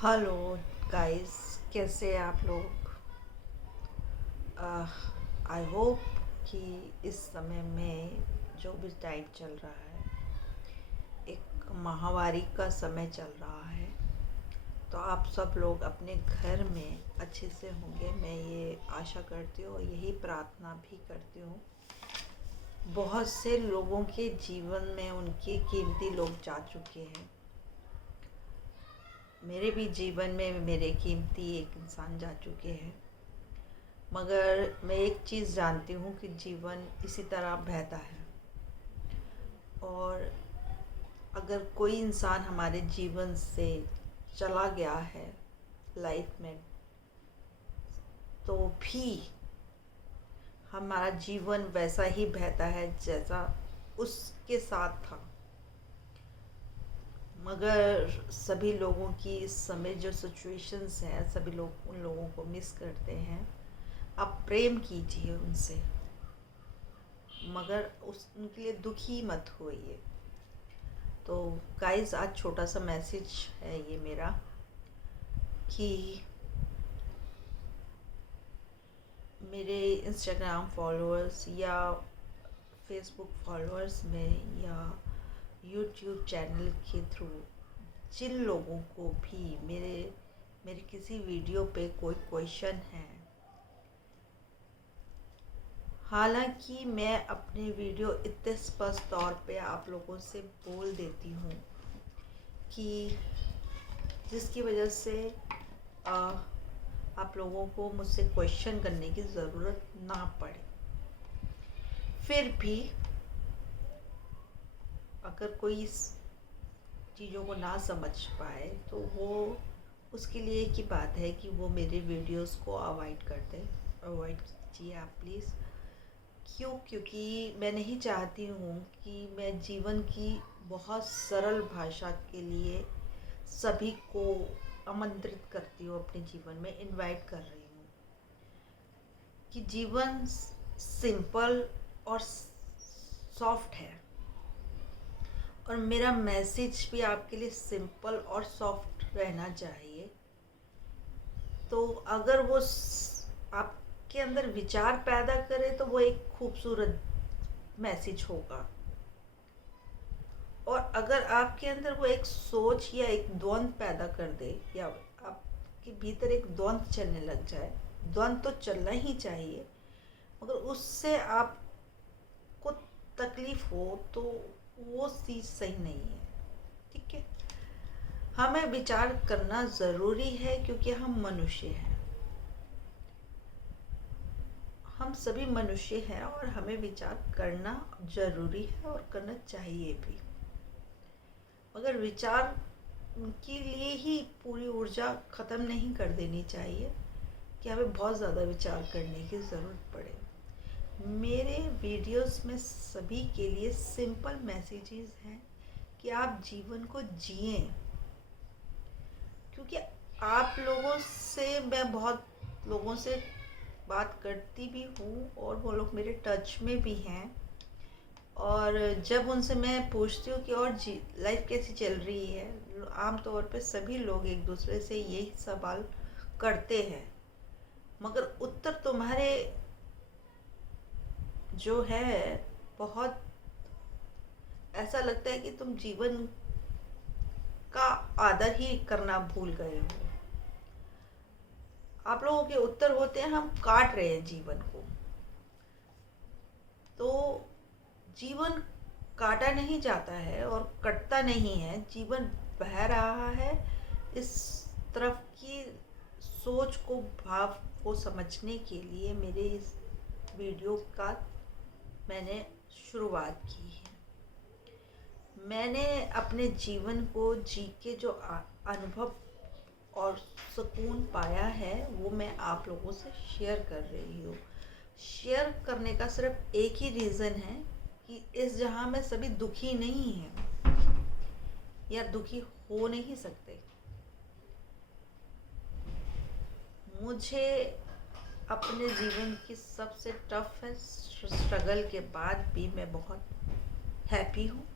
Hello guys, कैसे हैं आप लोग। आई होप कि इस समय में जो भी टाइम चल रहा है, एक महामारी का समय चल रहा है, तो आप सब लोग अपने घर में अच्छे से होंगे। मैं ये आशा करती हूँ, यही प्रार्थना भी करती हूँ। बहुत से लोगों के जीवन में उनके कीमती लोग जा चुके हैं। मेरे भी जीवन में मेरे कीमती एक इंसान जा चुके हैं, मगर मैं एक चीज़ जानती हूँ कि जीवन इसी तरह बहता है। और अगर कोई इंसान हमारे जीवन से चला गया है लाइफ में, तो भी हमारा जीवन वैसा ही बहता है जैसा उसके साथ था। मगर सभी लोगों की इस समय जो सिचुएशंस हैं, सभी लोग उन लोगों को मिस करते हैं। आप प्रेम कीजिए उनसे, मगर उनके लिए दुखी मत होइए। तो गाइस, आज छोटा सा मैसेज है ये मेरा कि मेरे इंस्टाग्राम फॉलोअर्स या फेसबुक फॉलोअर्स में या यूट्यूब चैनल के थ्रू जिन लोगों को भी मेरे किसी वीडियो पे कोई क्वेश्चन है, हालांकि मैं अपने वीडियो इतने स्पष्ट तौर पे आप लोगों से बोल देती हूँ कि जिसकी वजह से आप लोगों को मुझसे क्वेश्चन करने की ज़रूरत ना पड़े। फिर भी अगर कोई इस चीज़ों को ना समझ पाए, तो वो उसके लिए एक ही बात है कि वो मेरे वीडियोस को अवॉइड कर दे। अवॉइड कीजिए आप प्लीज़। क्योंकि मैं नहीं चाहती हूँ कि मैं जीवन की बहुत सरल भाषा के लिए सभी को आमंत्रित करती हूँ, अपने जीवन में इनवाइट कर रही हूँ कि जीवन सिंपल और सॉफ्ट है। और मेरा मैसेज भी आपके लिए सिंपल और सॉफ्ट रहना चाहिए। तो अगर वो आपके अंदर विचार पैदा करे, तो वो एक खूबसूरत मैसेज होगा। और अगर आपके अंदर वो एक सोच या एक द्वंद पैदा कर दे, या आपके भीतर एक द्वंद चलने लग जाए, द्वंद तो चलना ही चाहिए, मगर उससे आपको तकलीफ हो, तो वो चीज़ सही नहीं है। ठीक है, हमें विचार करना ज़रूरी है क्योंकि हम मनुष्य हैं। हम सभी मनुष्य हैं और हमें विचार करना ज़रूरी है और करना चाहिए भी। मगर विचार के लिए ही पूरी ऊर्जा ख़त्म नहीं कर देनी चाहिए कि हमें बहुत ज़्यादा विचार करने की ज़रूरत पड़े। मेरे वीडियोस में सभी के लिए सिंपल मैसेजेस हैं कि आप जीवन को जिएं। क्योंकि आप लोगों से मैं बहुत लोगों से बात करती भी हूँ और वो लोग मेरे टच में भी हैं। और जब उनसे मैं पूछती हूँ कि और लाइफ कैसी चल रही है, आम तौर पे सभी लोग एक दूसरे से यही सवाल करते हैं, मगर उत्तर तुम्हारे जो है, बहुत ऐसा लगता है कि तुम जीवन का आदर ही करना भूल गए हो। आप लोगों के उत्तर होते हैं हम काट रहे हैं जीवन को। तो जीवन काटा नहीं जाता है और कटता नहीं है, जीवन बह रहा है। इस तरफ की सोच को, भाव को समझने के लिए मेरे इस वीडियो का मैंने शुरुआत की है। मैंने अपने जीवन को जी के जो अनुभव और सुकून पाया है, वो मैं आप लोगों से शेयर कर रही हूँ। शेयर करने का सिर्फ एक ही रीज़न है कि इस जहाँ में सभी दुखी नहीं हैं या दुखी हो नहीं सकते। मुझे अपने जीवन की सबसे टफ स्ट्रगल के बाद भी मैं बहुत हैप्पी हूँ।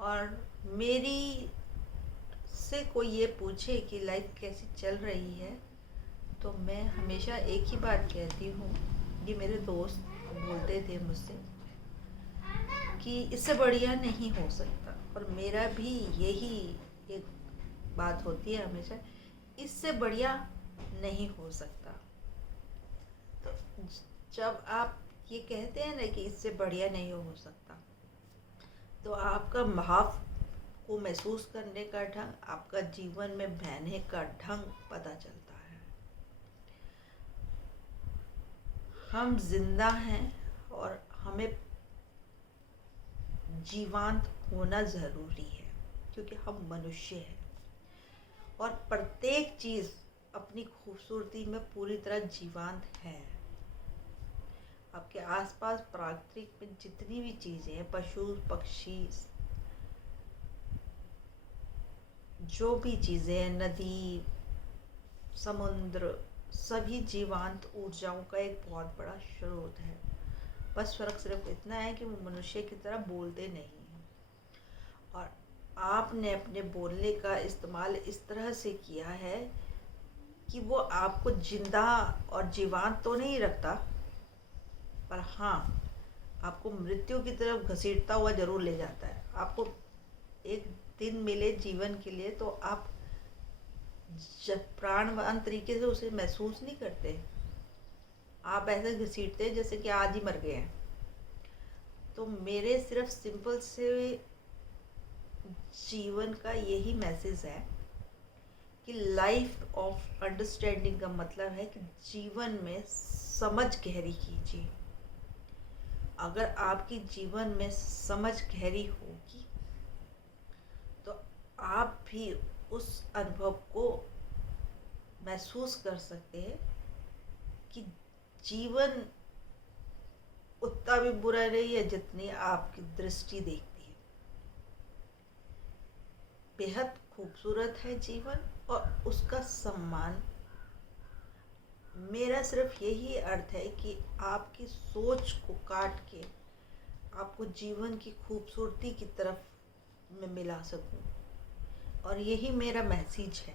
और मेरी मुझसे कोई ये पूछे कि लाइफ कैसी चल रही है, तो मैं हमेशा एक ही बात कहती हूँ। ये मेरे दोस्त बोलते थे मुझसे कि इससे बढ़िया नहीं हो सकता, और मेरा भी यही एक बात होती है हमेशा, इससे बढ़िया नहीं हो सकता। तो जब आप ये कहते हैं ना कि इससे बढ़िया नहीं हो सकता, तो आपका भाव को महसूस करने का ढंग, आपका जीवन में बहने का ढंग पता चलता है। हम जिंदा हैं और हमें जीवंत होना ज़रूरी है, क्योंकि हम मनुष्य हैं और प्रत्येक चीज़ अपनी खूबसूरती में पूरी तरह जीवंत है। आपके आसपास प्राकृतिक में जितनी भी चीज़ें हैं, पशु पक्षी, जो भी चीज़ें हैं, नदी, समुद्र, सभी जीवंत ऊर्जाओं का एक बहुत बड़ा स्रोत है। बस फर्क सिर्फ इतना है कि वो मनुष्य की तरह बोलते नहीं हैं, और आपने अपने बोलने का इस्तेमाल इस तरह से किया है कि वो आपको जिंदा और जीवंत तो नहीं रखता, पर हाँ, आपको मृत्यु की तरफ घसीटता हुआ जरूर ले जाता है। आपको एक दिन मिले जीवन के लिए, तो आप जब प्राणवान तरीके से उसे महसूस नहीं करते, आप ऐसे घसीटते हैं जैसे कि आज ही मर गए हैं। तो मेरे सिर्फ सिंपल से जीवन का यही मैसेज है कि लाइफ ऑफ अंडरस्टैंडिंग का मतलब है कि जीवन में समझ गहरी कीजिए। अगर आपकी जीवन में समझ गहरी होगी, तो आप भी उस अनुभव को महसूस कर सकते हैं कि जीवन उतना भी बुरा नहीं है जितनी आपकी दृष्टि देखती है। बेहद खूबसूरत है जीवन, और उसका सम्मान, मेरा सिर्फ यही अर्थ है कि आपकी सोच को काट के आपको जीवन की खूबसूरती की तरफ मैं मिला सकूं, और यही मेरा मैसेज है।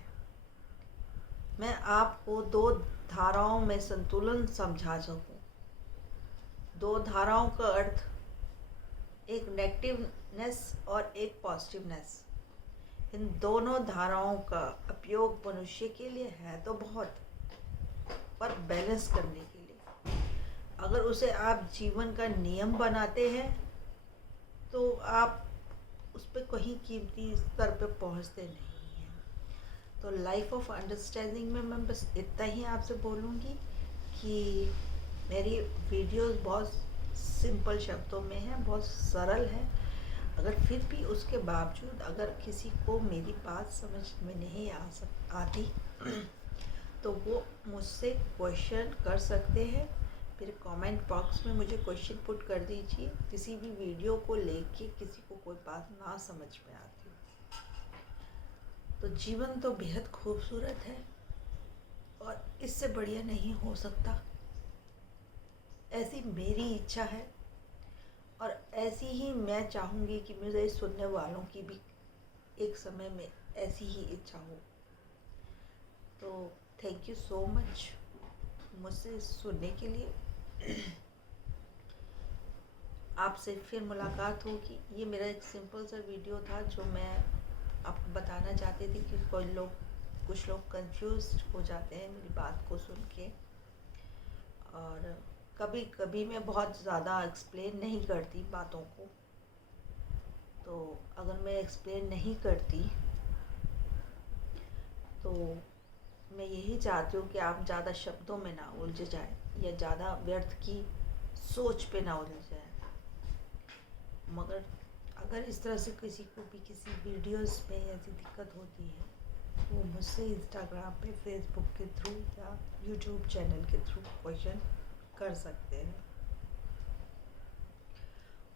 मैं आपको दो धाराओं में संतुलन समझा सकूं। दो धाराओं का अर्थ, एक नेगेटिवनेस और एक पॉजिटिवनेस। इन दोनों धाराओं का उपयोग मनुष्य के लिए है तो बहुत, पर बैलेंस करने के लिए। अगर उसे आप जीवन का नियम बनाते हैं, तो आप उस पर कहीं कीमती स्तर पे पहुंचते नहीं हैं। तो लाइफ ऑफ अंडरस्टैंडिंग में मैं बस इतना ही आपसे बोलूँगी कि मेरी वीडियोस बहुत सिंपल शब्दों में है, बहुत सरल है। अगर फिर भी उसके बावजूद अगर किसी को मेरी बात समझ में नहीं आती, तो वो मुझसे क्वेश्चन कर सकते हैं। मेरे कमेंट बॉक्स में मुझे क्वेश्चन पुट कर दीजिए। किसी भी वीडियो को लेके किसी को कोई बात ना समझ में आती हो, तो जीवन तो बेहद खूबसूरत है और इससे बढ़िया नहीं हो सकता, ऐसी मेरी इच्छा है। और ऐसी ही मैं चाहूँगी कि मुझे सुनने वालों की भी एक समय में ऐसी ही इच्छा हो। तो थैंक यू सो मच मुझसे सुनने के लिए। आपसे फिर मुलाकात होगी। ये मेरा एक सिंपल सा वीडियो था जो मैं आपको बताना चाहती थी, कि कुछ लोग कंफ्यूज हो जाते हैं मेरी बात को सुन के, और कभी कभी मैं बहुत ज़्यादा एक्सप्लेन नहीं करती बातों को। तो अगर मैं एक्सप्लेन नहीं करती, तो मैं यही चाहती हूँ कि आप ज़्यादा शब्दों में ना उलझ जाए, या ज़्यादा व्यर्थ की सोच पे ना उलझ जाए। मगर अगर इस तरह से किसी को भी किसी वीडियोस में ऐसी दिक्कत होती है, तो वो मुझसे इंस्टाग्राम पे, फेसबुक के थ्रू या यूट्यूब चैनल के थ्रू क्वेश्चन कर सकते हैं।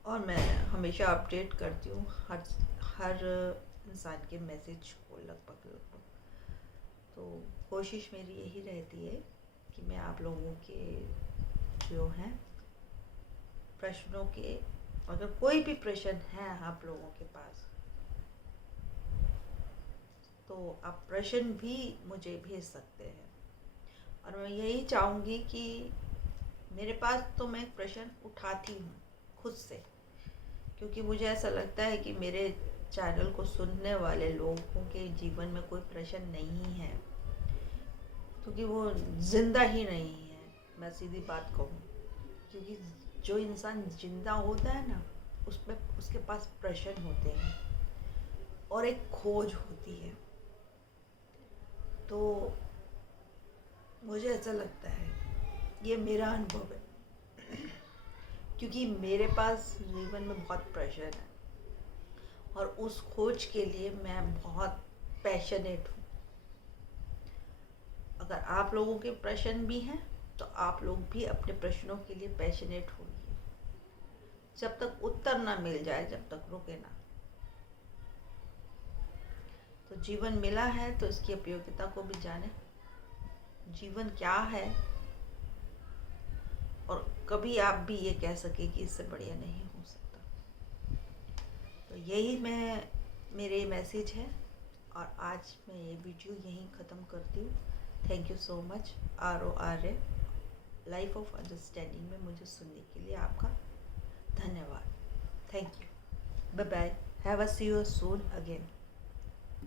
और मैं हमेशा अपडेट करती हूँ हर इंसान के मैसेज को लगभग। तो कोशिश मेरी यही रहती है कि मैं आप लोगों के जो हैं प्रश्नों के, अगर कोई भी प्रश्न है आप लोगों के पास, तो आप प्रश्न भी मुझे भेज सकते हैं। और मैं यही चाहूँगी कि मेरे पास तो मैं प्रश्न उठाती हूँ खुद से, क्योंकि मुझे ऐसा लगता है कि मेरे चैनल को सुनने वाले लोगों के जीवन में कोई प्रश्न नहीं है, क्योंकि वो जिंदा ही नहीं है। मैं सीधी बात कहूँ, क्योंकि जो इंसान जिंदा होता है ना, उसमें उसके पास प्रश्न होते हैं और एक खोज होती है। तो मुझे ऐसा लगता है, ये मेरा अनुभव है, क्योंकि मेरे पास जीवन में बहुत प्रश्न है और उस खोज के लिए मैं बहुत पैशनेट हूँ। अगर आप लोगों के प्रश्न भी हैं तो आप लोग भी अपने प्रश्नों के लिए पैशनेट होइए। जब तक उत्तर ना मिल जाए, जब तक रुके ना। तो जीवन मिला है तो इसकी उपयोगिता को भी जाने। जीवन क्या है, और कभी आप भी ये कह सके कि इससे बढ़िया नहीं हो सकता। तो यही मेरे मैसेज है, और आज मैं ये वीडियो यहीं ख़त्म करती हूँ। Thank you so much RORA life of understanding में मुझे सुनने के लिए आपका धन्यवाद। Thank you. Bye bye. Have a see you soon again.